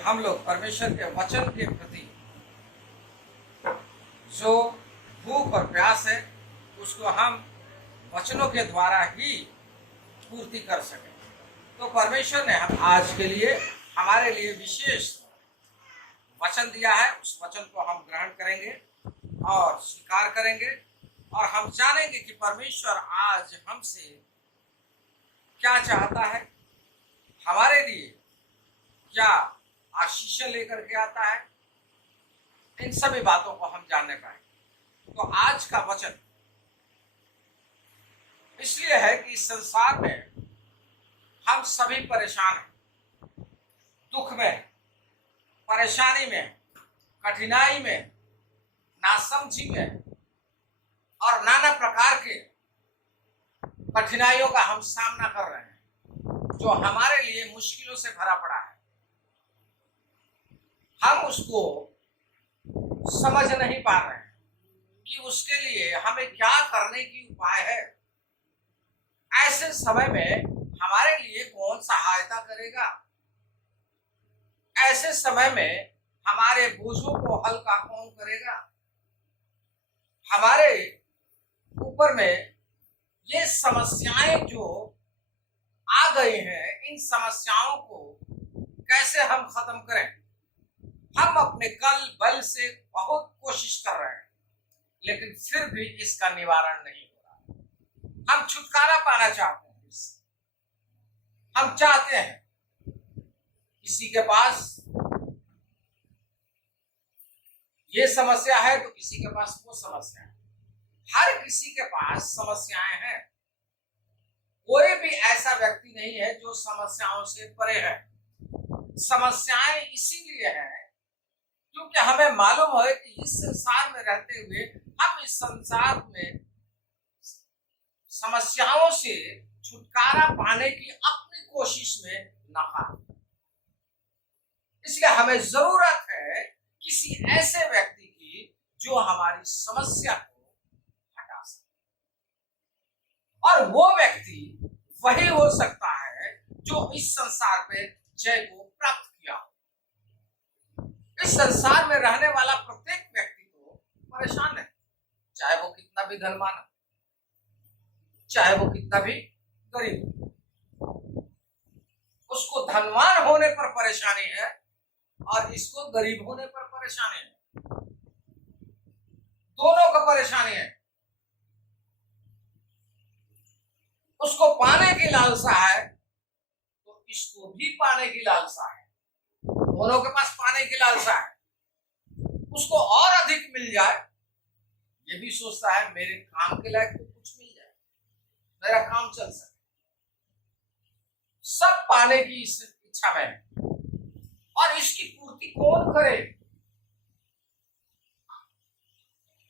हम लोग परमेश्वर के वचन के प्रति जो भूख और प्यास है उसको हम वचनों के द्वारा ही पूर्ति कर सकें। तो परमेश्वर ने हम आज के लिए हमारे लिए विशेष वचन दिया है। उस वचन को हम ग्रहण करेंगे और स्वीकार करेंगे और हम जानेंगे कि परमेश्वर आज हमसे क्या चाहता है, हमारे लिए क्या आशीष लेकर के आता है। इन सभी बातों को हम जानने पाएंगे। तो आज का वचन इसलिए है कि इस संसार में हम सभी परेशान हैं, दुख में, परेशानी में, कठिनाई में, नासमझी में और नाना प्रकार के कठिनाइयों का हम सामना कर रहे हैं जो हमारे लिए मुश्किलों से भरा पड़ा है। हम उसको समझ नहीं पा रहे हैं कि उसके लिए हमें क्या करने की उपाय है। ऐसे समय में हमारे लिए कौन सहायता करेगा? ऐसे समय में हमारे बोझों को हल्का कौन करेगा? हमारे ऊपर में ये समस्याएं जो आ गई हैं, इन समस्याओं को कैसे हम खत्म करें? हम अपने कल बल से बहुत कोशिश कर रहे हैं, लेकिन फिर भी इसका निवारण नहीं हो रहा। हम छुटकारा पाना चाहते हैं इससे। हम चाहते हैं किसी के पास ये समस्या है तो किसी के पास वो समस्या है। हर किसी के पास समस्याएं हैं। कोई भी ऐसा व्यक्ति नहीं है जो समस्याओं से परे है। समस्याएं इसीलिए हैं क्योंकि हमें मालूम है कि इस संसार में रहते हुए हम इस संसार में समस्याओं से छुटकारा पाने की अपनी कोशिश में नाकाम। इसलिए हमें जरूरत है किसी ऐसे व्यक्ति की जो हमारी समस्या को हटा सके, और वो व्यक्ति वही हो सकता है जो इस संसार पे जय को प्राप्त किया हो। इस संसार में रहने वाला प्रत्येक व्यक्ति तो परेशान है, चाहे वो कितना भी धनवान हो, चाहे वो कितना भी गरीब हो। उसको धनवान होने पर परेशानी है और इसको गरीब होने पर परेशानी है। दोनों को परेशानी है। उसको पाने की लालसा है तो इसको भी पाने की लालसा है। दोनों के पास पाने की लालसा है। उसको और अधिक मिल जाए, ये भी सोचता है मेरे काम के लायक तो कुछ मिल जाए, मेरा काम चल सके। सब पाने की इस इच्छा में है और इसकी पूर्ति कौन करे?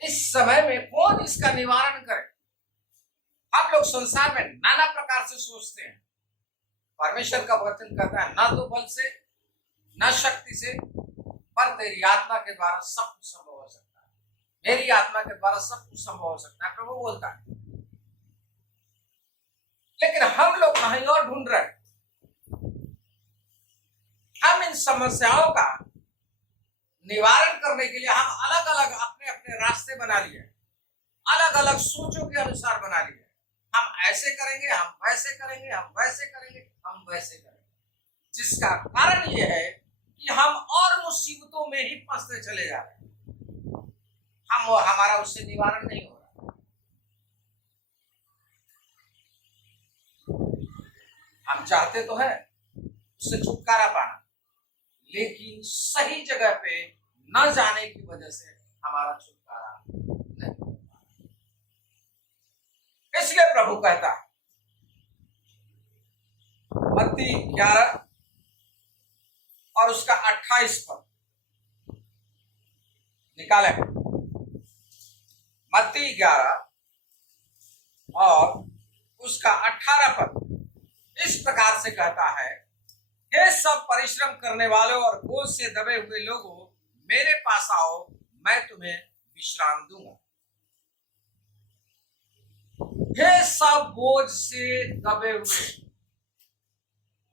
इस समय में कौन इसका निवारण करे? हम लोग संसार में नाना प्रकार से सोचते हैं। परमेश्वर का वचन कहता है, ना तो बल से, न शक्ति से, पर तेरी आत्मा के द्वारा सब कुछ संभव हो सकता है। मेरी आत्मा के द्वारा सब कुछ संभव हो सकता है, प्रभु बोलता है। लेकिन हम लोग कहीं और ढूंढ रहे हैं। हम इन समस्याओं का निवारण करने के लिए हम अलग अलग अपने अपने रास्ते बना लिए, अलग अलग सोचों के अनुसार बना लिए। हम ऐसे करेंगे, हम वैसे करेंगे, हम वैसे करेंगे, हम वैसे करेंगे, जिसका कारण यह है कि हम और मुसीबतों में ही फंसते चले जा रहे हैं। हमारा उससे निवारण नहीं हो रहा। हम चाहते तो है उससे छुटकारा पाना, लेकिन सही जगह पे न जाने की वजह से हमारा छुटकारा नहीं हो पा रहा। इसलिए प्रभु कहता है, मत्ती 11 और उसका 28 पद निकाले। मत्ती 11 और उसका 18 पद इस प्रकार से कहता है, हे सब परिश्रम करने वालों और बोझ से दबे हुए लोगों, मेरे पास आओ, मैं तुम्हें विश्राम दूंगा। हे सब बोझ से दबे हुए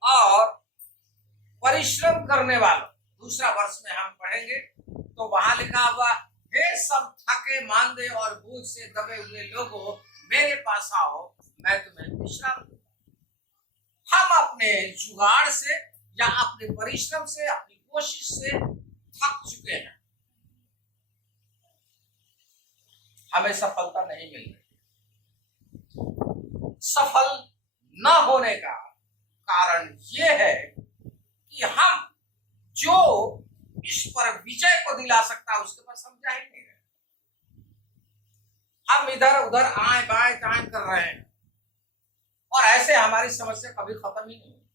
और परिश्रम करने वालों, दूसरा वर्ष में हम पढ़ेंगे तो वहां लिखा हुआ, हे सब थके मांदे और बोझ से दबे हुए लोगों, मेरे पास आओ, मैं तुम्हें विश्राम दूंगा। हम अपने जुगाड़ से या अपने परिश्रम से, अपनी कोशिश से थक चुके हैं, हमें सफलता नहीं मिल रही। सफल न होने का कारण यह है कि हम जो इस पर विजय को दिला सकता है उसके पास हम जा ही नहीं रहे। हम इधर उधर आए बाएं दाएं कर रहे हैं और ऐसे हमारी समस्या कभी खत्म ही नहीं होगी।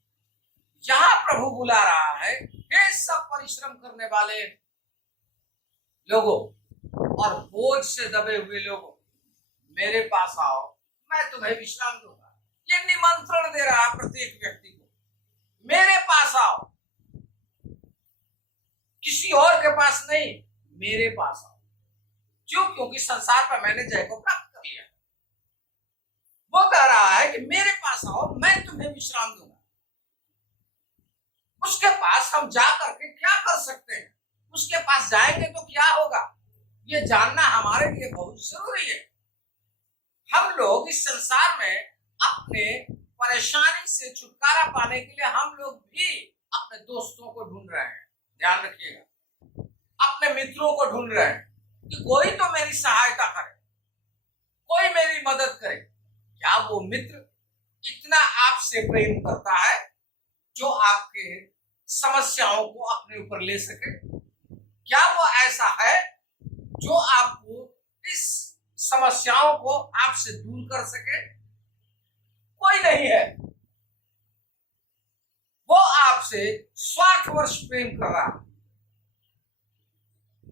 यहां प्रभु बुला रहा है, हे सब परिश्रम करने वाले लोगों और बोझ से दबे हुए लोगों, मेरे पास आओ, मैं तुम्हें विश्राम दूंगा। ये निमंत्रण दे रहा है प्रत्येक व्यक्ति को, मेरे पास आओ, किसी और के पास नहीं, मेरे पास आओ। क्यों? क्योंकि संसार पर मैंने जय को प्राप्त कर लिया। वो कह रहा है कि मेरे पास आओ, मैं तुम्हें विश्राम दूंगा। उसके पास हम जा करके क्या कर सकते हैं? उसके पास जाएंगे तो क्या होगा, ये जानना हमारे लिए बहुत जरूरी है। हम लोग इस संसार में अपने परेशानी से छुटकारा पाने के लिए हम लोग भी अपने दोस्तों को ढूंढ रहे हैं। ध्यान रखिएगा, अपने मित्रों को ढूंढ रहे हैं कि कोई तो मेरी सहायता करे, कोई मेरी मदद करे। क्या वो मित्र इतना आपसे प्रेम करता है जो आपके समस्याओं को अपने ऊपर ले सके? क्या वो ऐसा है जो आपको इस समस्याओं को आपसे दूर कर सके? कोई नहीं है। वो आपसे 60 वर्ष प्रेम कर रहा है,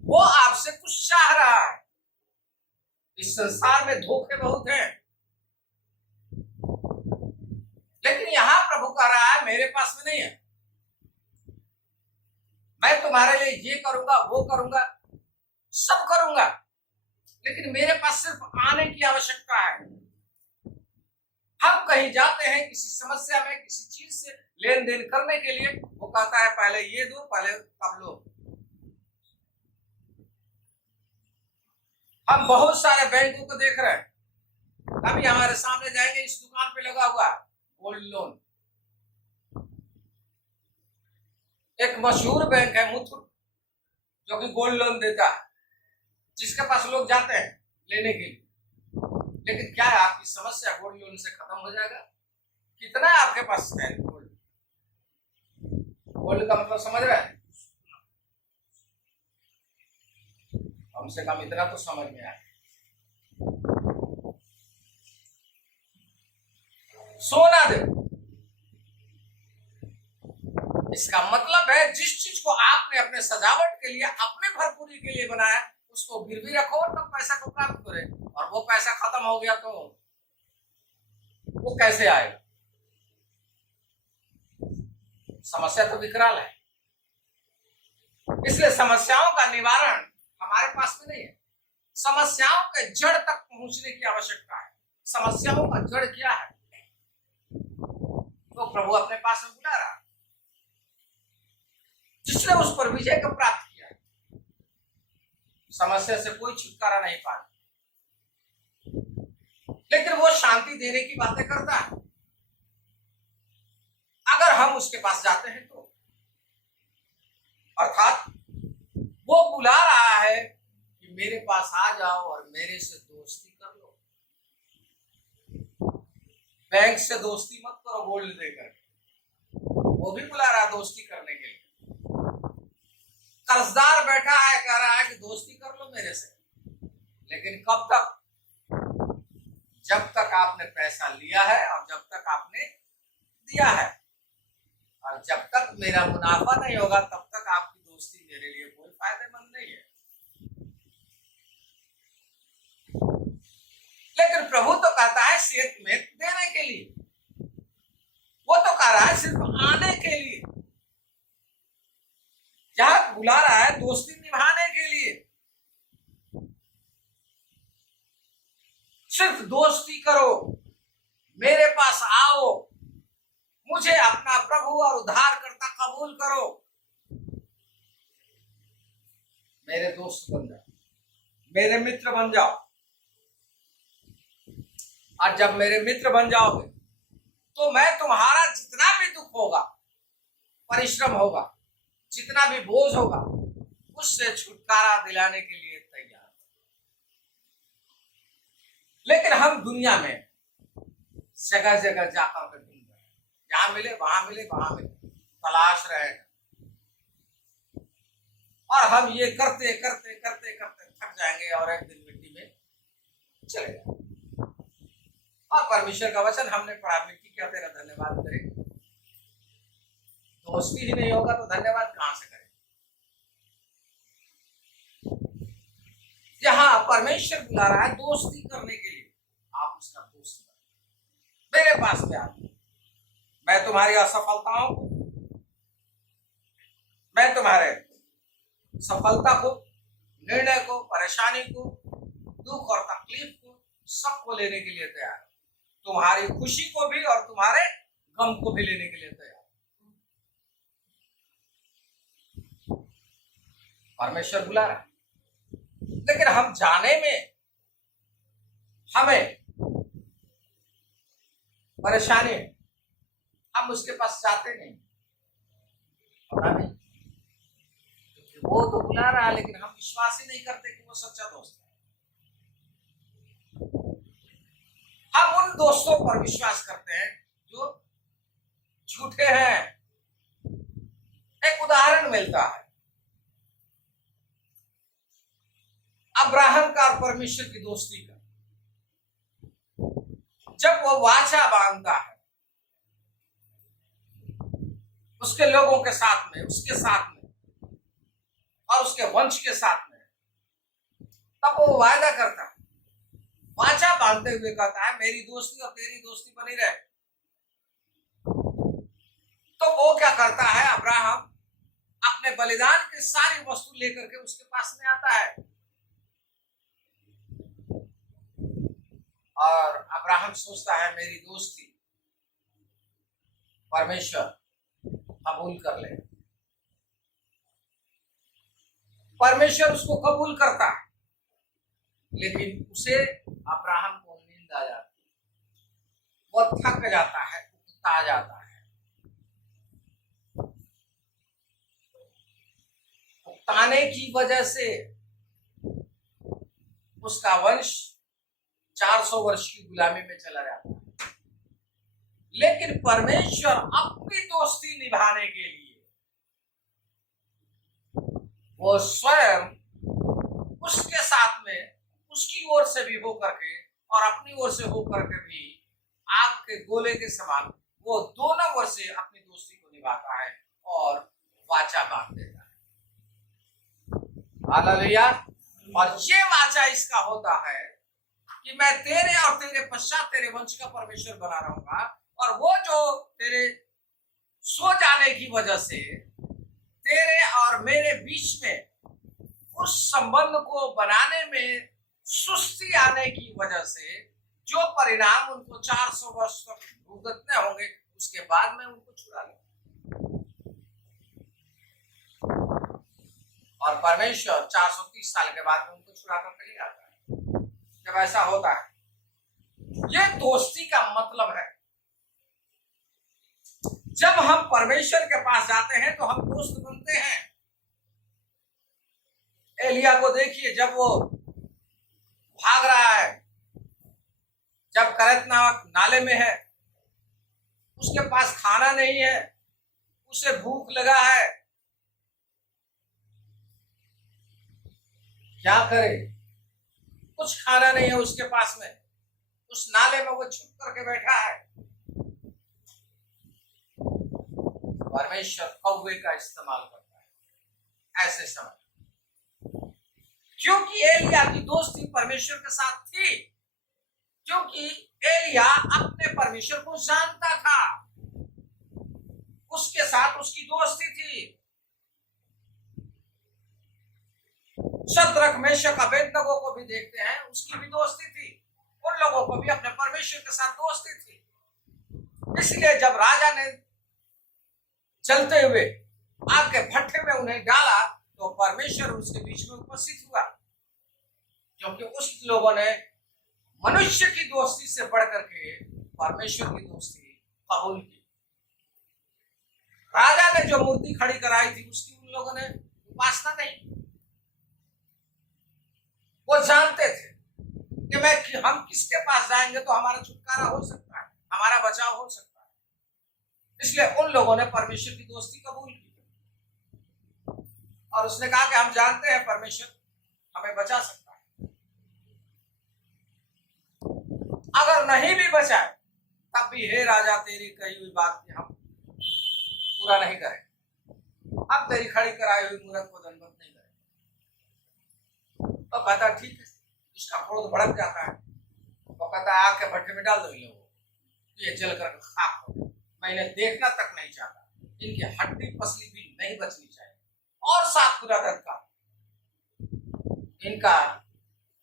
वो आपसे कुछ चाह रहा है। इस संसार में धोखे बहुत हैं, लेकिन यहां प्रभु कह रहा है मेरे पास में नहीं है। मैं तुम्हारे लिए ये करूंगा, वो करूंगा, सब करूंगा, लेकिन मेरे पास सिर्फ आने की आवश्यकता है। हम कहीं जाते हैं किसी समस्या में, किसी चीज से लेन देन करने के लिए, वो कहता है पहले ये दो, पहले तब लो। हम बहुत सारे बैंकों को देख रहे हैं। अभी हमारे सामने जाएंगे, इस दुकान पे लगा हुआ है गोल्ड लोन। एक मशहूर बैंक है मुथूट, जो कि गोल्ड लोन देता है, जिसके पास लोग जाते हैं लेने के लिए। लेकिन क्या है, आपकी समस्या गोल्ड लोन से खत्म हो जाएगा? कितना है आपके पास है गोल्ड? गोल्ड का मतलब समझ रहे हैं? कम से कम इतना तो समझ में आए। सोना दे, इसका मतलब है जिस चीज को आपने अपने सजावट के लिए, अपने भरपूरी के लिए बनाया, उसको गिरवी रखो और तब पैसा को प्राप्त करे। और वो पैसा खत्म हो गया तो वो कैसे आएगा? समस्या तो विकराल है। इसलिए समस्याओं का निवारण हमारे पास में नहीं है। समस्याओं के जड़ तक पहुंचने की आवश्यकता है। समस्याओं का जड़ क्या है, तो प्रभु अपने पास में बुला रहा है। जिसने उस पर विजय को प्राप्त किया, समस्या से कोई छुटकारा नहीं पाता, लेकिन वो शांति देने की बातें करता है अगर हम उसके पास जाते हैं तो। अर्थात वो बुला रहा है कि मेरे पास आ जाओ और मेरे से दोस्ती कर लो। बैंक से दोस्ती मत करो गोल्ड देकर, वो भी बुला रहा है दोस्ती करने के लिए। कर्जदार बैठा है, कह रहा है कि दोस्ती कर लो मेरे से, लेकिन कब तक? जब तक आपने पैसा लिया है और जब तक आपने दिया है, और जब तक मेरा मुनाफा नहीं होगा तब तक आपकी दोस्ती मेरे लिए कोई फायदेमंद नहीं है। लेकिन प्रभु तो कहता है सेठ में देने के लिए, वो तो कह रहा है सिर्फ आने के लिए। यहां बुला रहा है दोस्ती निभाने के लिए। सिर्फ दोस्ती करो, मेरे पास आओ, मुझे अपना प्रभु और उद्धारकर्ता कबूल करो। मेरे दोस्त बन जाओ, मेरे मित्र बन जाओ। और जब मेरे मित्र बन जाओगे तो मैं तुम्हारा जितना भी दुख होगा, परिश्रम होगा, जितना भी बोझ होगा, उससे छुटकारा दिलाने के लिए तैयार। लेकिन हम दुनिया में जगह जगह जाकर के ढूंढ रहे हैं, जहां मिले वहां मिले वहां मिले, तलाश रहे हैं। और हम ये करते करते करते करते थक जाएंगे और एक दिन मिट्टी में चले जाएंगे। और परमेश्वर का वचन हमने पढ़ा, मिट्टी क्या तेरा धन्यवाद करे, दोस्ती ही नहीं होगा तो धन्यवाद कहां से करें। जहां परमेश्वर बुला रहा है दोस्ती करने के लिए, आप उसका दोस्त बनो। मेरे पास में आते, मैं तुम्हारी असफलताओं को, मैं तुम्हारे सफलता को, निर्णय को, परेशानी को, दुख और तकलीफ को, सबको लेने के लिए तैयार हूं। तुम्हारी खुशी को भी और तुम्हारे गम को भी लेने के लिए तैयार। परमेश्वर बुला रहा है, लेकिन हम जाने में हमें परेशानी, हम उसके पास जाते नहीं, पता नहीं, क्योंकि वो तो बुला रहा है लेकिन हम विश्वास ही नहीं करते कि वो सच्चा दोस्त है। हम उन दोस्तों पर विश्वास करते हैं जो झूठे हैं। एक उदाहरण मिलता है अब्राहम का और परमेश्वर की दोस्ती का। जब वो वाचा बांधता है उसके लोगों के साथ में, उसके साथ में और उसके वंश के साथ में, तब वो वायदा करता है, वाचा बांधते हुए कहता है मेरी दोस्ती और तेरी दोस्ती बनी रहे। तो वो क्या करता है, अब्राहम अपने बलिदान की सारी वस्तु लेकर के उसके पास में आता है और अब्राहम सोचता है मेरी दोस्ती परमेश्वर कबूल कर ले। परमेश्वर उसको कबूल करता है, लेकिन उसे अब्राहम को नींद आ जाती है, वो थक जाता है, उकता जाता है। उकताने की वजह से उसका वंश 400 वर्ष की गुलामी में चला जाता है। लेकिन परमेश्वर अपनी दोस्ती निभाने के लिए वो स्वयं उसके साथ में, उसकी ओर से भी होकर के और अपनी ओर से होकर के भी आग के गोले के समान वो दोनों ओर से अपनी दोस्ती को निभाता है और वाचा बांध देता है। हालेलुया। और ये वाचा इसका होता है कि मैं तेरे और तेरे पश्चात तेरे वंश का परमेश्वर बना रहूंगा, और वो जो तेरे सो जाने की वजह से तेरे और मेरे बीच में उस संबंध को बनाने में सुस्ती आने की वजह से जो परिणाम उनको 400 वर्ष तक भुगतने होंगे, उसके बाद में उनको छुड़ा ले। और परमेश्वर 430 साल के बाद में उनको छुड़ा कर ले आता है। जब ऐसा होता है, ये दोस्ती का मतलब है। जब हम परमेश्वर के पास जाते हैं तो हम दोस्त बनते हैं। एलिया को देखिए, जब वो भाग रहा है, जब करत नामक नाले में है, उसके पास खाना नहीं है, उसे भूख लगा है, क्या करे, कुछ खाना नहीं है उसके पास में, उस नाले में वो छुप करके बैठा है। परमेश्वर कौवे का इस्तेमाल करता है ऐसे समय, क्योंकि एलिया की दोस्ती परमेश्वर के साथ थी, क्योंकि एलिया अपने परमेश्वर को जानता था, उसके साथ उसकी दोस्ती थी। शद्रक, मेशक, अबेदनगो को भी देखते हैं, उसकी भी दोस्ती थी, उन लोगों को भी अपने परमेश्वर के साथ दोस्ती थी। इसलिए जब राजा ने जलते हुए आग के भट्ठे में उन्हें डाला तो परमेश्वर उसके बीच में उपस्थित हुआ, क्योंकि उस लोगों ने मनुष्य की दोस्ती से बढ़ करके परमेश्वर की दोस्ती कबूल की। राजा ने जो मूर्ति खड़ी कराई थी उसकी उन लोगों ने उपासना नहीं की। वो जानते थे कि हम किसके पास जाएंगे तो हमारा छुटकारा हो सकता है, हमारा बचाव हो सकता है। इसलिए उन लोगों ने परमेश्वर की दोस्ती कबूल की और उसने कहा कि हम जानते हैं परमेश्वर हमें बचा सकता है। अगर नहीं भी बचाए तब भी हे राजा तेरी कही हुई बात की हम पूरा नहीं करें, अब तेरी खड़ी कराई हुई मूर्त को दंडवत नहीं करें। तो कहता ठीक है, उसका क्रोध भड़क जाता है, वो कहता है आग के भट्टे में डाल दो इन लोगों को, ये जल कर खाक हो, मैं इन्हें देखना तक नहीं चाहता, इनकी हड्डी पसली भी नहीं बचनी चाहिए और साथ पूरा का इनका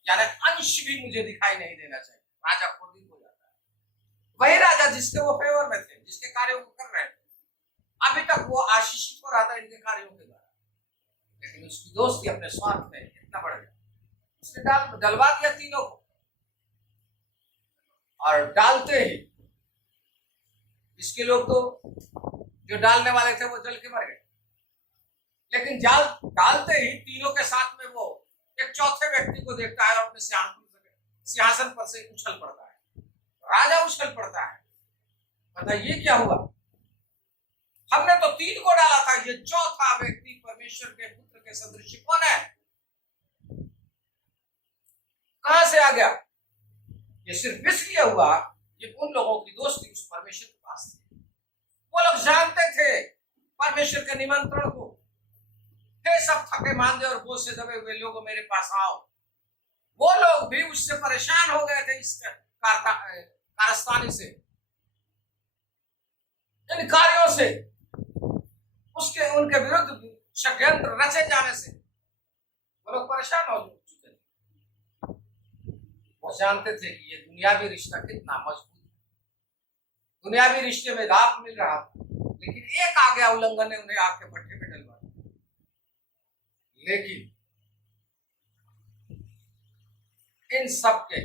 यानी अंश भी मुझे दिखाई नहीं देना चाहिए। राजा क्रोधित हो जाता है। वही राजा जिसके वो फेवर में थे, जिसके कार्यों को कर रहे थे, अभी तक वो आशीषित हो रहा था इनके कार्यों के द्वारा, लेकिन उसकी दोस्ती अपने स्वार्थ में इतना बढ़ गया, उसने डलवा दिया तीनों को, और डालते ही इसके लोग तो जो डालने वाले थे वो जल के मर गए। लेकिन जाल डालते ही तीनों के साथ में वो एक चौथे व्यक्ति को देखता है और अपने सिंहासन पर से उछल पड़ता है। राजा उछल पड़ता है, बताइए क्या हुआ? हमने तो तीन को डाला था, ये चौथा व्यक्ति परमेश्वर के पुत्र के सदृश कौन है? कहां से आ गया? ये सिर्फ इसलिए हुआ कि उन लोगों की दोस्ती उस परमेश्वर के पास थी। वो लोग जानते थे परमेश्वर के निमंत्रण को, हे सब थके मांदे और बोझ से दबे हुए लोगों मेरे पास आओ। वो लोग भी उससे परेशान हो गए थे, इस कारस्तानी से, इन कार्यों से, उसके उनके विरुद्ध षड्यंत्र रचे जाने से वो लोग परेशान हो चुके थे। वो जानते थे कि ये दुनियावी रिश्ता कितना मजबूत है, दुनियावी रिश्ते में लाभ मिल रहा था, लेकिन एक आज्ञा उल्लंघन ने उन्हें आग के भट्टे में डलवा दिया। लेकिन इन सब के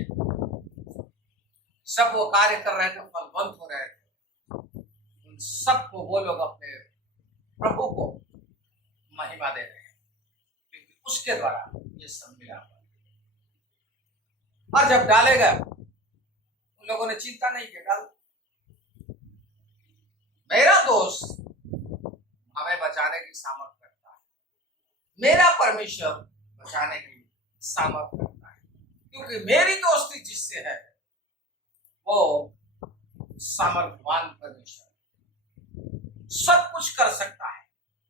सब वो कार्य कर रहे थे, फलवंत हो रहे थे, उन सबको वो लोग अपने प्रभु को महिमा दे रहे हैं, क्योंकि उसके द्वारा ये सब मिला। और जब डालेगा उन लोगों ने चिंता नहीं की, डाल मेरा दोस्त हमें बचाने की सामर्थ्य रखता है, मेरा परमेश्वर बचाने की सामर्थ्य रखता है, क्योंकि मेरी दोस्ती जिससे है वो सामर्थ्यवान परमेश्वर सब कुछ कर सकता है,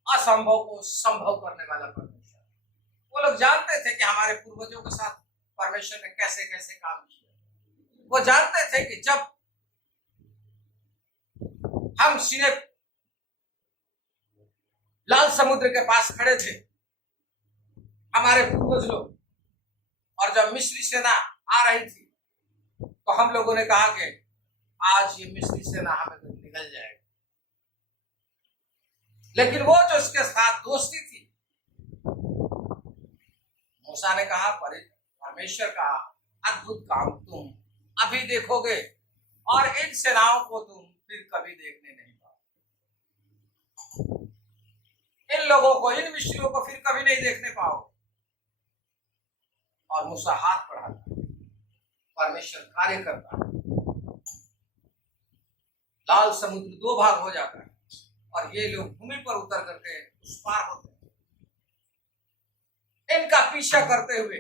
असंभव को संभव करने वाला परमेश्वर। वो लोग जानते थे कि हमारे पूर्वजों के साथ परमेश्वर ने कैसे कैसे काम किया। वो जानते थे कि जब हम सीधे लाल समुद्र के पास खड़े थे हमारे पूर्वज लोग, और जब मिस्री सेना आ रही थी तो हम लोगों ने कहा कि आज ये मिस्री सेना हमें तो निगल जाएगी। लेकिन वो जो उसके साथ दोस्ती थी, मूसा ने कहा परमेश्वर का अद्भुत काम तुम अभी देखोगे और इन सेनाओं को तुम फिर कभी देखने नहीं पाओगे, इन लोगों को, इन मिस्रियों को फिर कभी नहीं देखने पाओगे। और मूसा हाथ बढ़ाता, परमेश्वर कार्य करता, लाल समुद्र दो भाग हो जाता है और ये लोग भूमि पर उतर करके उस पार होते हैं। इनका पीछा करते हुए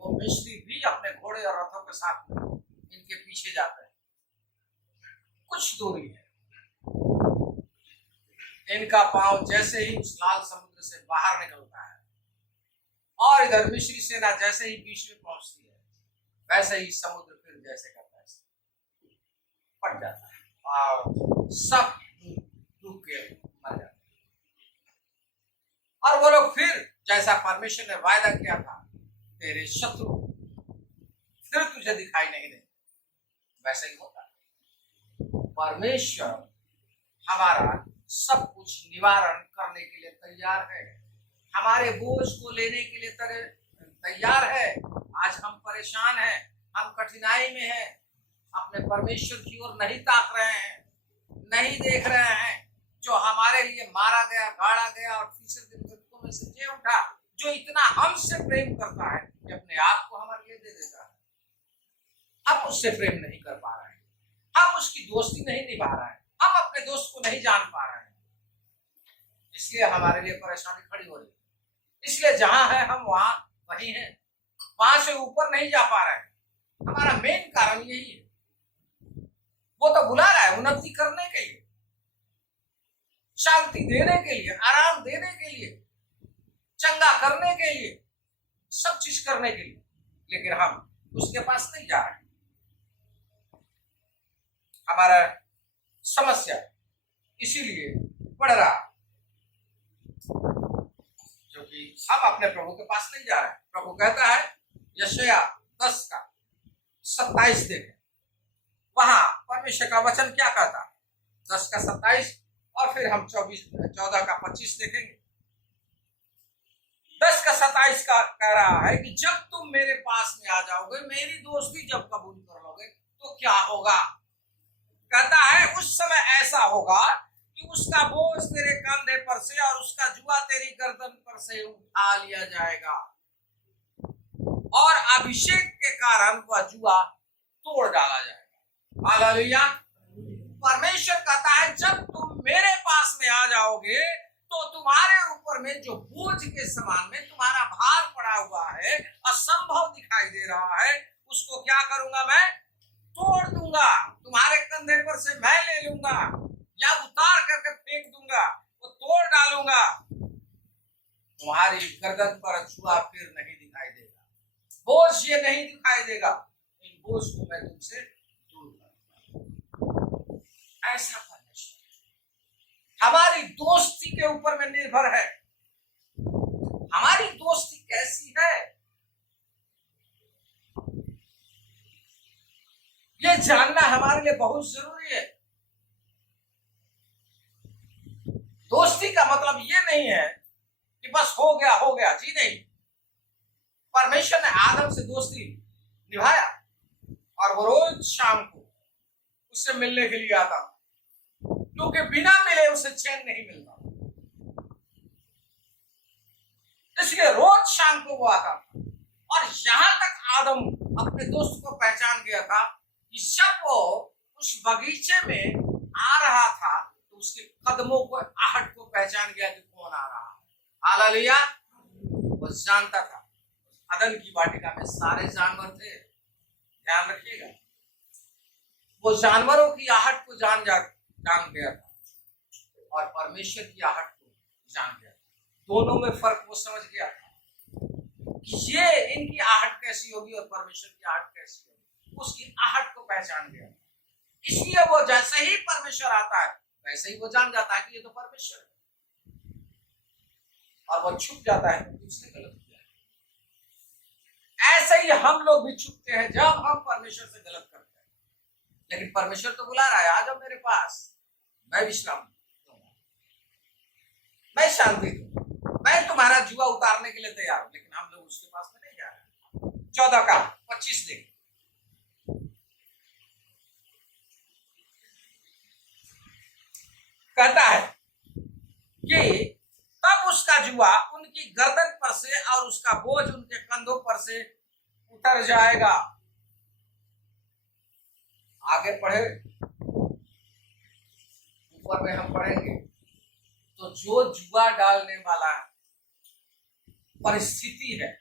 वो मिस्री भी अपने घोड़े और रथों के साथ इनके पीछे जाते हैं। कुछ दूरी है, इनका पांव जैसे ही उस लाल समुद्र से बाहर निकलता है और इधर मिस्री सेना जैसे ही बीच में पहुंचती है, वैसे ही समुद्र फिर जैसे का तैसे पट जाता है और सब डूब के मर जाते हैं। और वो लोग फिर जैसा परमेश्वर ने वायदा किया था, तेरे शत्रु फिर तुझे दिखाई नहीं देंगे, वैसे ही होता है। परमेश्वर हमारा सब कुछ निवारण करने के लिए तैयार है। हमारे बोझ को लेने के लिए तैयार है। आज हम परेशान हैं, हम कठिनाई में हैं, अपने परमेश्वर की ओर नहीं ताक रहे हैं, नहीं देख रहे हैं, जो हमारे लिए मारा गया, गाड़ा गया और तीसरे दिन मृतकों में से जी उठा, जो इतना हमसे प्रेम करता है कि अपने आप को हमारे लिए दे देता है। हम उससे प्रेम नहीं कर पा रहे हैं, हम उसकी दोस्ती नहीं निभा रहे हैं, हम अपने दोस्त को नहीं जान पा रहे हैं, इसलिए हमारे लिए परेशानी खड़ी हो रही है। इसलिए जहां है हम वहां वही हैं, वहां से ऊपर नहीं जा पा रहे हैं। हमारा मेन कारण यही है। वो तो बुला रहा है उन्नति करने के लिए, शांति देने के लिए, आराम देने के लिए, चंगा करने के लिए, सब चीज करने के लिए, लेकिन हम उसके पास नहीं जा रहे। हमारा समस्या इसीलिए बढ़ रहा क्योंकि हम अपने प्रभु के पास नहीं जा रहे। प्रभु कहता है यशायाह 10:27 देखें, वहां परमेश्वर का वचन क्या कहता है, 10:27 और फिर हम 14:25 देखेंगे। 10:27 का कह रहा है कि जब तुम मेरे पास में आ जाओगे, मेरी दोस्ती जब कबूल कर लोगे तो क्या होगा। कहता है उस समय ऐसा होगा कि उसका बोझ तेरे कंधे पर से और उसका जुआ तेरी गर्दन पर से उठा लिया जाएगा और अभिषेक के कारण वह जुआ तोड़ डाला जाएगा। हालेलुया। परमेश्वर कहता है जब तुम मेरे पास में आ जाओगे तो तुम्हारे ऊपर में जो बोझ के समान में तुम्हारा भार पड़ा हुआ है, असंभव दिखाई दे रहा है, उसको क्या करूंगा, मैं तोड़ दूंगा। तुम्हारे कंधे पर से मैं ले लूंगा या उतार करके फेंक दूंगा, वो तोड़ डालूंगा। तुम्हारी गर्दन पर जुआ फिर नहीं दिखाई देगा, बोझ ये नहीं दिखाई देगा, इन बोझ को मैं तुमसे दूर करूंगा। ऐसा परमेश्वर हमारी दोस्ती के ऊपर में निर्भर है। हमारी दोस्ती कैसी है ये जानना हमारे लिए बहुत जरूरी है। दोस्ती का मतलब ये नहीं है कि बस हो गया जी, नहीं। परमेश्वर ने आदम से दोस्ती निभाया और वो रोज शाम को उससे मिलने के लिए आता, क्योंकि बिना मिले उसे चैन नहीं मिलता, इसलिए रोज शाम को वो आता था। और यहां तक आदम अपने दोस्त को पहचान गया था कि जब वो उस बगीचे में आ रहा था तो उसके कदमों को, आहट को पहचान गया कि कौन आ रहा है। हालेलुया। वो जानता था अदन की वाटिका में सारे जानवर थे, ध्यान रखिएगा। वो जानवरों की आहट को जान गया था और परमेश्वर की आहट को जान गया था। दोनों में फर्क वो समझ गया था कि ये इनकी आहट कैसी होगी और परमेश्वर की आहट कैसी होगी, उसकी आहट को पहचान गया। इसलिए वो जैसे ही परमेश्वर आता है वैसे ही वो जान जाता है कि ये तो परमेश्वर है, और वो छुप जाता है क्योंकि उसने गलत किया है। ऐसे ही हम लोग भी छुपते हैं जब हम परमेश्वर से गलत करते हैं, लेकिन परमेश्वर तो बुला रहा है, आ जाओ मेरे पास, मैं विश्राम दूंगा, मैं शांति दूंगा, मैं तुम्हारा जुआ उतारने के लिए तैयार हूं। लेकिन हम लोग उसके पास में नहीं जा रहे। 14:25 देख, कहता है कि तब उसका जुआ उनकी गर्दन पर से और उसका बोझ उनके कंधों पर से उतर जाएगा। आगे पढ़े, ऊपर में हम पढ़ेंगे तो जो जुआ डालने वाला परिस्थिति है,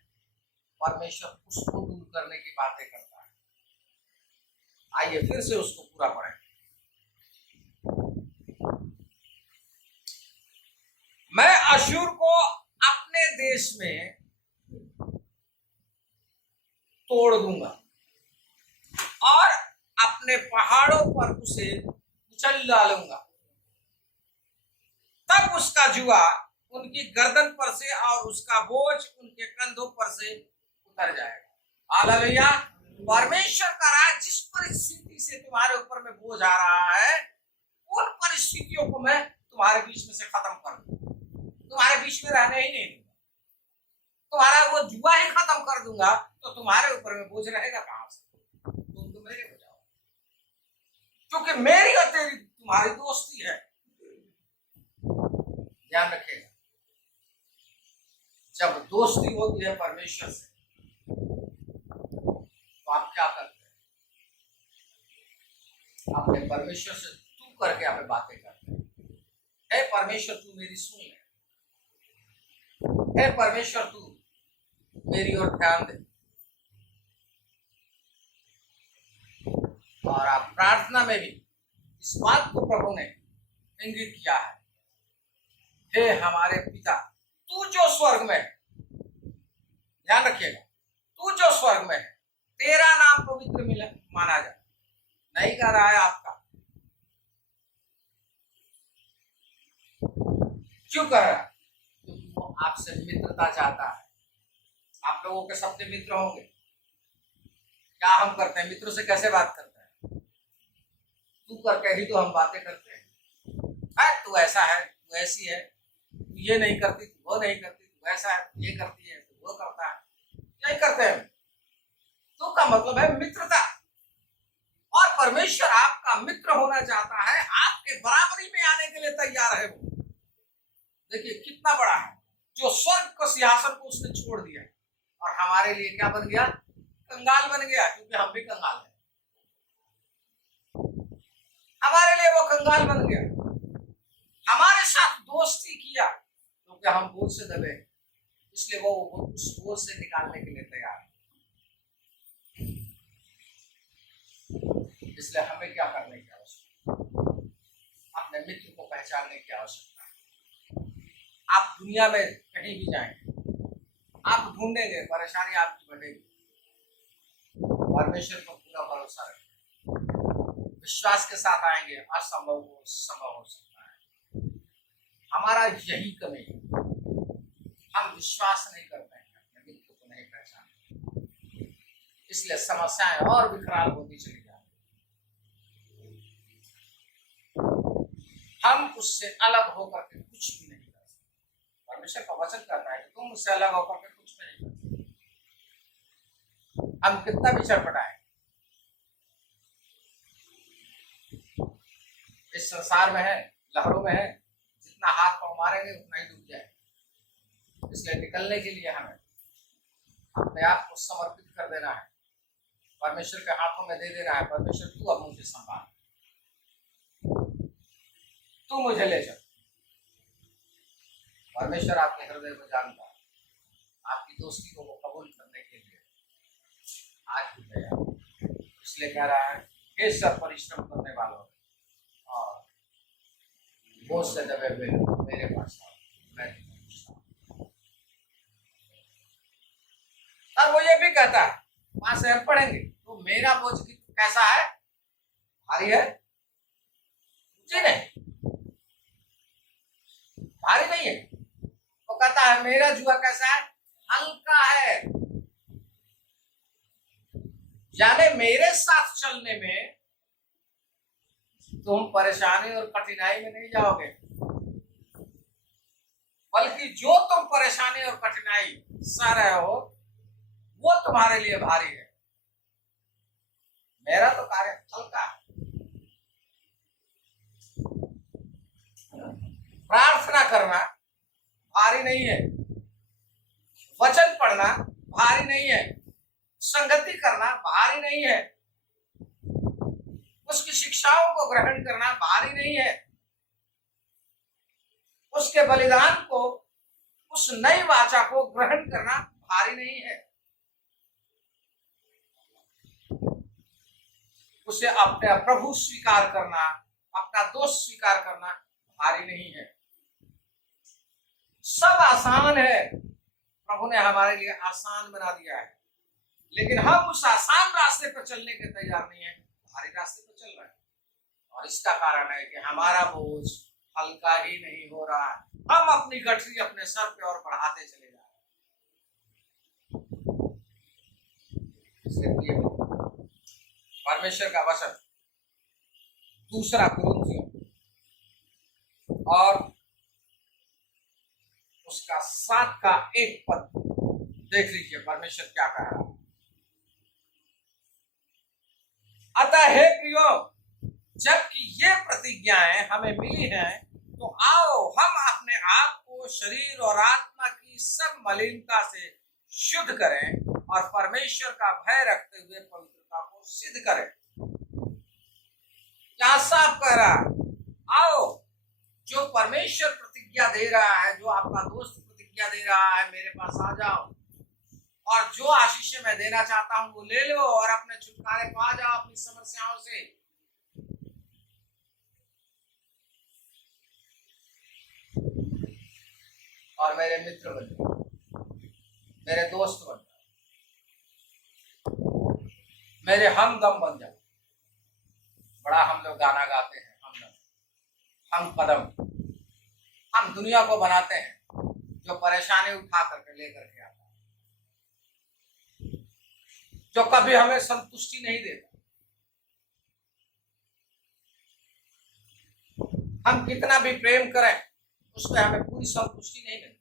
परमेश्वर उसको दूर करने की बातें करता है। आइए फिर से उसको पूरा पढ़ें। मैं अशूर को अपने देश में तोड़ दूंगा और अपने पहाड़ों पर उसे कुचल डालूंगा। तब उसका जुआ उनकी गर्दन पर से और उसका बोझ उनके कंधों पर से उतर जाएगा। हालेलुया। परमेश्वर का राज जिस परिस्थिति से तुम्हारे ऊपर में बोझ आ रहा है, उन परिस्थितियों को मैं तुम्हारे बीच में से खत्म कर दूंगा, तुम्हारे बीच में रहने ही नहीं दूंगा। तुम्हारा वो जुआ ही खत्म कर दूंगा तो तुम्हारे ऊपर में बोझ रहेगा कहां से? तुम तो मेरे हो जाओ, क्योंकि मेरी और तेरी तुम्हारी दोस्ती है। ध्यान रखेगा, जब दोस्ती होती है परमेश्वर से तो आप क्या करते हैं? अपने परमेश्वर से तू करके आप बातें करते हैं। हे परमेश्वर तू मेरी सुन ले, हे परमेश्वर तू मेरी ओर ध्यान दे। और आप प्रार्थना में भी इस बात को प्रभु ने इंगित किया है, हे हमारे पिता तू जो स्वर्ग में है, ध्यान रखिएगा, तू जो स्वर्ग में है, तेरा नाम पवित्र माना जाए। नहीं कह रहा है आपका, क्यों कह रहा है? क्योंकि वो आपसे मित्रता चाहता है। आप लोगों के सबसे मित्र होंगे। क्या हम करते हैं? मित्रों से कैसे बात करते हैं? तू करके ही तो हम बातें करते हैं। तू ऐसा है, तू ऐसी है, तू ये नहीं करती, तू वो नहीं करती, तू ऐसा है, ये करती है, तू वो करता है, यही करते हैं। तो का मतलब है मित्रता। और परमेश्वर आपका मित्र होना चाहता है, आपके बराबरी में आने के लिए तैयार है वो। देखिए कितना बड़ा है, जो स्वर्ग को सिंहासन को उसने छोड़ दिया और हमारे लिए क्या बन गया? कंगाल बन गया, क्योंकि हम भी कंगाल हैं। हमारे लिए वो कंगाल बन गया, हमारे साथ दोस्ती किया, क्योंकि हम बोझ से दबे, इसलिए वो उस बोझ से निकालने के लिए तैयार है। इसलिए हमें क्या करने की आवश्यकता? अपने मित्र को पहचानने की आवश्यकता है। आप दुनिया में कहीं भी जाएंगे, आप ढूंढेंगे, परेशानी आपकी बढ़ेगी। परमेश्वर को पूरा भरोसा रखें, विश्वास के साथ आएंगे, असंभव को संभव हो सकता है। हमारा यही कमी है, हम विश्वास नहीं करते हैं, अपने मित्र को नहीं पहचानते, इसलिए समस्याएं और विकराल होती चली जाती। हम उससे अलग होकर के कुछ भी नहीं कर सकते। परमेश्वर का वचन कहता है कि तुम उससे अलग होकर के कुछ भी नहीं कर सकते। हम कितना भी छटपटाएं, इस संसार में है, लहरों में है, जितना हाथ पांव मारेंगे उतना ही डूब जाए। इसलिए निकलने के लिए हमें अपने आप को समर्पित कर देना है, परमेश्वर के हाथों में दे देना है। परमेश्वर तू अब मुझे संभाल, तू मुझे ले चल। परमेश्वर आपके हृदय को जानता है, आपकी दोस्ती को वो कबूल करने के लिए आज भी तैयार। इसलिए कह रहा है, हे सब परिश्रम करने वालों और बोझ से दबे हुए मेरे पास आओ, मैं और वो ये भी कहता है, वहां से हम पढ़ेंगे, तो मेरा बोझ कैसा है? भारी है? जी नहीं, भारी नहीं है। वो कहता है मेरा जुआ कैसा है? हल्का है। यानी मेरे साथ चलने में तुम परेशानी और कठिनाई में नहीं जाओगे, बल्कि जो तुम परेशानी और कठिनाई सह रहे हो वो तुम्हारे लिए भारी है। मेरा तो कार्य हल्का है। प्रार्थना करना भारी नहीं है, वचन पढ़ना भारी नहीं है, संगति करना भारी नहीं है, उसकी शिक्षाओं को ग्रहण करना भारी नहीं है, उसके बलिदान को, उस नई वाचा को ग्रहण करना भारी नहीं है, उसे अपने प्रभु स्वीकार करना, अपना दोष स्वीकार करना भारी नहीं है। सब आसान है, प्रभु ने हमारे लिए आसान बना दिया है, लेकिन हम उस आसान रास्ते पर चलने के तैयार नहीं है, भारी रास्ते पर चल रहे हैं। और इसका कारण है कि हमारा बोझ हल्का ही नहीं हो रहा है, हम अपनी गठरी अपने सर पे और बढ़ाते चले जा रहे हैं। परमेश्वर का वचन 2 कुरिन्थियों और उसका 7 का 1 पद देख लीजिए परमेश्वर क्या कह रहा है। अतः हे प्रियो, जबकि ये प्रतिज्ञाएं हमें मिली हैं, तो आओ हम अपने आप को शरीर और आत्मा की सब मलिनता से शुद्ध करें और परमेश्वर का भय रखते हुए पवित्रता को सिद्ध करें। यहां साफ कह रहा है, आओ, जो परमेश्वर प्रतिज्ञा दे रहा है, जो आपका दोस्त प्रतिज्ञा दे रहा है, मेरे पास आ जाओ और जो आशीष मैं देना चाहता हूं वो ले लो और अपने छुटकारे पा जाओ अपनी समस्याओं से। और मेरे मित्र बन जाओ, मेरे दोस्त बन जाओ, मेरे हमदम बन जाओ। बड़ा हम लोग गाना गाते हैं, हमदम, हम कदम। हम दुनिया को बनाते हैं जो परेशानी उठा करके लेकर के आता है, जो कभी हमें संतुष्टि नहीं देता। हम कितना भी प्रेम करें उसमें हमें पूरी संतुष्टि नहीं मिलती,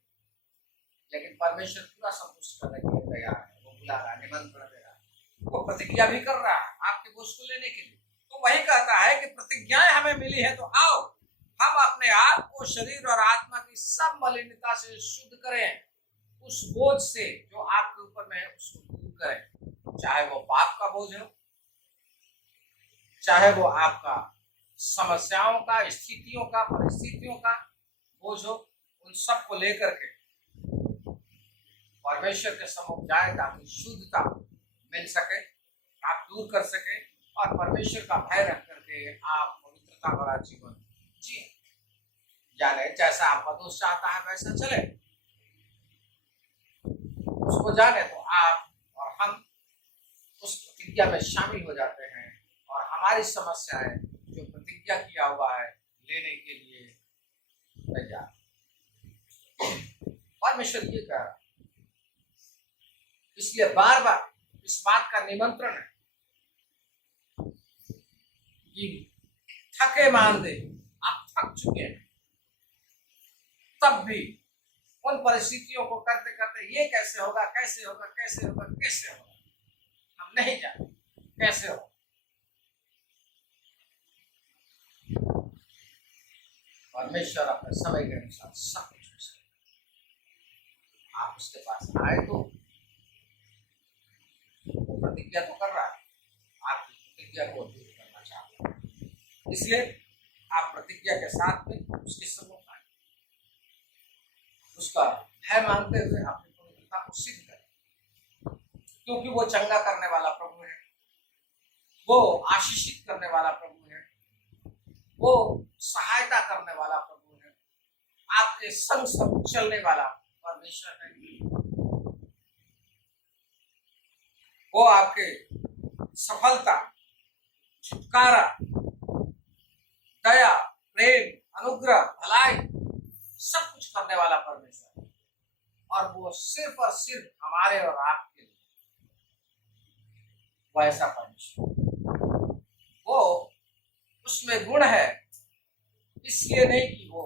लेकिन परमेश्वर पूरा संतुष्ट करने के लिए तैयार है। वो बुला रहा है, निमंत्रण दे रहा है, वो प्रतिज्ञा भी कर रहा है आपके बोझ को लेने के लिए। तो वही कहता है कि प्रतिज्ञाएं हमें मिली है, तो आओ हम अपने आप को शरीर और आत्मा की सब मलिनता से शुद्ध करें, उस बोझ से जो आपके ऊपर में है उसको दूर करें। चाहे वो पाप का बोझ हो, चाहे वो आपका समस्याओं का, स्थितियों का, परिस्थितियों का बोझ हो, उन सब को लेकर के परमेश्वर के सम्मुख जाए ताकि शुद्धता मिल सके, आप दूर कर सके और परमेश्वर का भय रख करके आप पवित्रता भरा जीवन जी जाने। जैसा आपका दोस्त चाहता है वैसा चले, उसको जाने। तो आप और हम उस प्रतिज्ञा में शामिल हो जाते हैं और हमारी समस्याएं जो प्रतिज्ञा किया हुआ है लेने के लिए तैयार। परमेश्वर ये कह रहा, इसलिए बार बार इस बात का निमंत्रण है कि थके मांदे, आप थक चुके हैं, तब भी उन परिस्थितियों को करते करते ये कैसे होगा, कैसे होगा, कैसे होगा, कैसे होगा, हम नहीं जानते कैसे होगा। परमेश्वर अपने समय के अनुसार सब कुछ हो सकता। आप उसके पास आए तो वो प्रतिज्ञा तो कर रहा है, आपकी प्रतिज्ञा को दूर करना चाहता है, इसलिए आप प्रतिज्ञा के साथ में उसके सम्मुख आए, उसका भय मानते हुए अपनी पवित्रता को सिद्ध करें, क्योंकि वो चंगा करने वाला प्रभु है, वो आशीषित करने वाला प्रभु है, वो सहायता करने वाला प्रभु है, आपके संग संग चलने वाला परमेश्वर है। वो आपके सफलता, छुटकारा, दया, प्रेम, अनुग्रह, भलाई सब कुछ करने वाला परमेश्वर है। और वो सिर्फ और सिर्फ हमारे और आपके लिए वैसा परमेश्वर, वो उसमें गुण है, इसलिए नहीं कि वो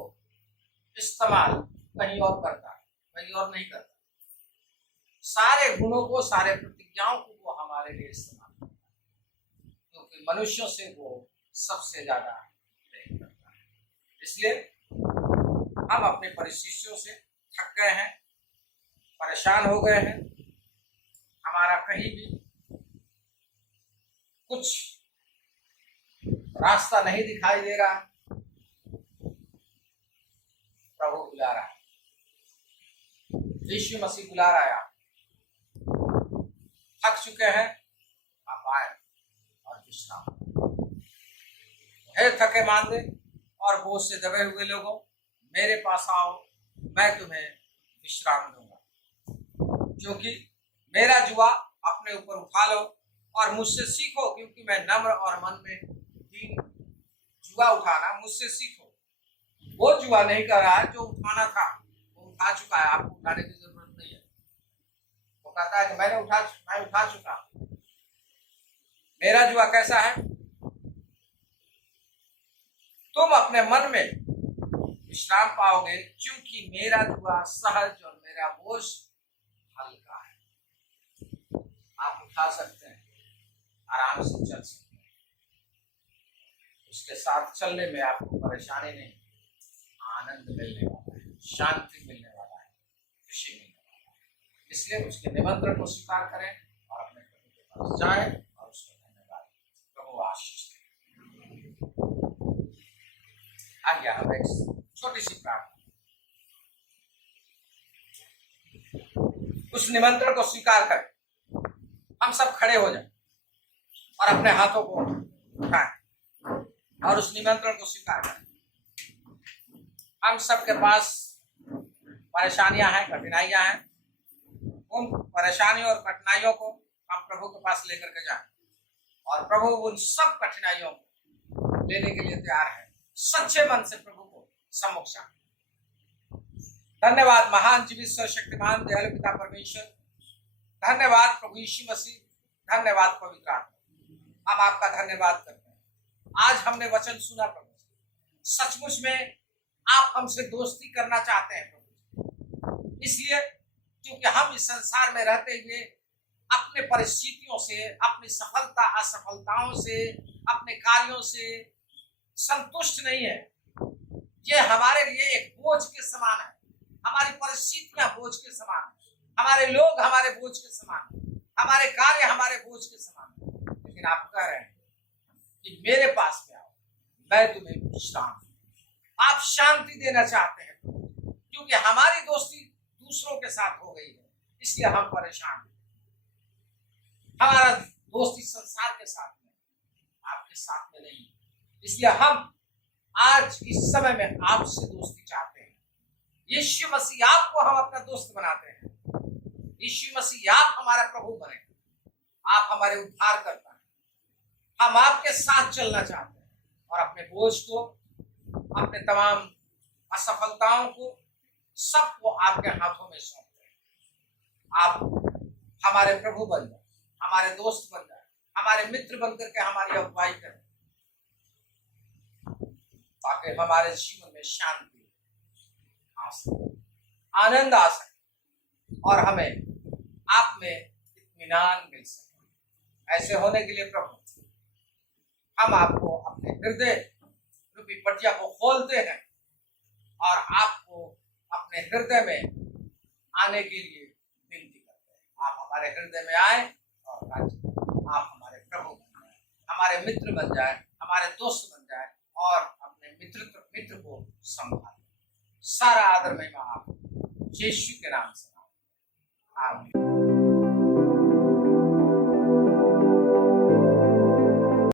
इस्तेमाल कहीं और करता है, कहीं और नहीं करता। सारे गुणों को, सारे प्रतिज्ञाओं को वो हमारे लिए इस्तेमाल करता है, क्योंकि मनुष्यों से वो सबसे ज्यादा प्रेम करता है। इसलिए हम अपनी परिस्थितियों से थक गए हैं, परेशान हो गए हैं, हमारा कहीं भी कुछ रास्ता नहीं दिखाई दे रहा, प्रभु बुला रहा है, यीशु मसीह बुला रहा है। आप थक चुके हैं, आप आए और विश्राम। हे थके मांदे और बोझ से दबे हुए लोगों, मेरे पास आओ, मैं तुम्हें विश्राम दूंगा, क्योंकि मेरा जुआ अपने ऊपर उठा लो और मुझसे सीखो, क्योंकि मैं नम्र और मन में दीन। जुआ उठाना मुझसे सीखो। वो जुआ नहीं कर रहा है जो उठाना था, वो उठा चुका है, आपको उठाने की जरूरत नहीं है। वो कहता है कि मैं उठा चुका। मेरा जुआ कैसा है? तुम अपने मन में विश्राम पाओगे, क्योंकि मेरा जुआ सहज और मेरा बोझ हल्का है। खा सकते हैं, आराम से चल सकते हैं। उसके साथ चलने में आपको परेशानी नहीं, आनंद मिलने वाला है, शांति मिलने वाला है, खुशी मिलने वाला है। इसलिए उसके निमंत्रण को स्वीकार करें और अपने प्रभु के पास जाएं और उसको धन्यवाद दें। प्रभु आशीष दें। आइए हम एक छोटी सी प्रार्थना, उस निमंत्रण को स्वीकार करें। हम सब खड़े हो जाएं और अपने हाथों को उठाएं और उस निमंत्रण को स्वीकार करें। हम सबके पास परेशानियां हैं, कठिनाइयां हैं। उन परेशानियों और कठिनाइयों को हम प्रभु के पास लेकर के जाएं और प्रभु उन सब कठिनाइयों को लेने के लिए तैयार है। सच्चे मन से प्रभु को सम्मुख जाएं। धन्यवाद महान जीवित सर्वशक्तिमान दयालु पिता परमेश्वर, धन्यवाद प्रभु यीशु मसीह, धन्यवाद पवित्र आत्मा। हम आपका धन्यवाद करते हैं। आज हमने वचन सुना प्रभु, सचमुच में आप हमसे दोस्ती करना चाहते हैं प्रभु, इसलिए क्योंकि हम इस संसार में रहते हुए अपने परिस्थितियों से, अपनी सफलता असफलताओं से, अपने कार्यों से संतुष्ट नहीं है। ये हमारे लिए एक बोझ के समान है। हमारी परिस्थितियां बोझ के समान है, हमारे लोग हमारे बोझ के समान है, हमारे कार्य हमारे बोझ के समान है। लेकिन आप कह रहे हैं कि मेरे पास में आओ, मैं तुम्हें विश्राम दूं। आप शांति देना चाहते हैं क्योंकि हमारी दोस्ती दूसरों के साथ हो गई है, इसलिए हम परेशान हैं। हमारा दोस्ती संसार के साथ में, आपके साथ में नहीं, इसलिए हम आज इस समय में आपसे दोस्ती चाहते हैं। यीशु मसीह, आपको हम अपना दोस्त बनाते हैं। यीशु मसीह, आप हमारा प्रभु बने, आप हमारे उद्धार करता है। हम आपके साथ चलना चाहते हैं और अपने बोझ को, अपने तमाम असफलताओं को, सबको आपके हाथों में सौंपते हैं। आप हमारे प्रभु बन जाए, हमारे दोस्त बन जाए, हमारे मित्र बनकर के हमारी अगुवाई करें, ताकि हमारे जीवन में शांति, आनंद आ सके और हमें आप में इत्मीनान मिल सके। ऐसे होने के लिए प्रभु, हम आपको अपने हृदय रूपी पटिया को खोलते हैं और आपको अपने हृदय में आने के लिए विनती करते हैं। आप हमारे हृदय में आए और राज्य करें। आप हमारे प्रभु बन जाए, हमारे मित्र बन जाए, हमारे दोस्त बन जाए और अपने मित्र को संभालें। सारा आदर महिमा आप यीशु के नाम से। आमीन।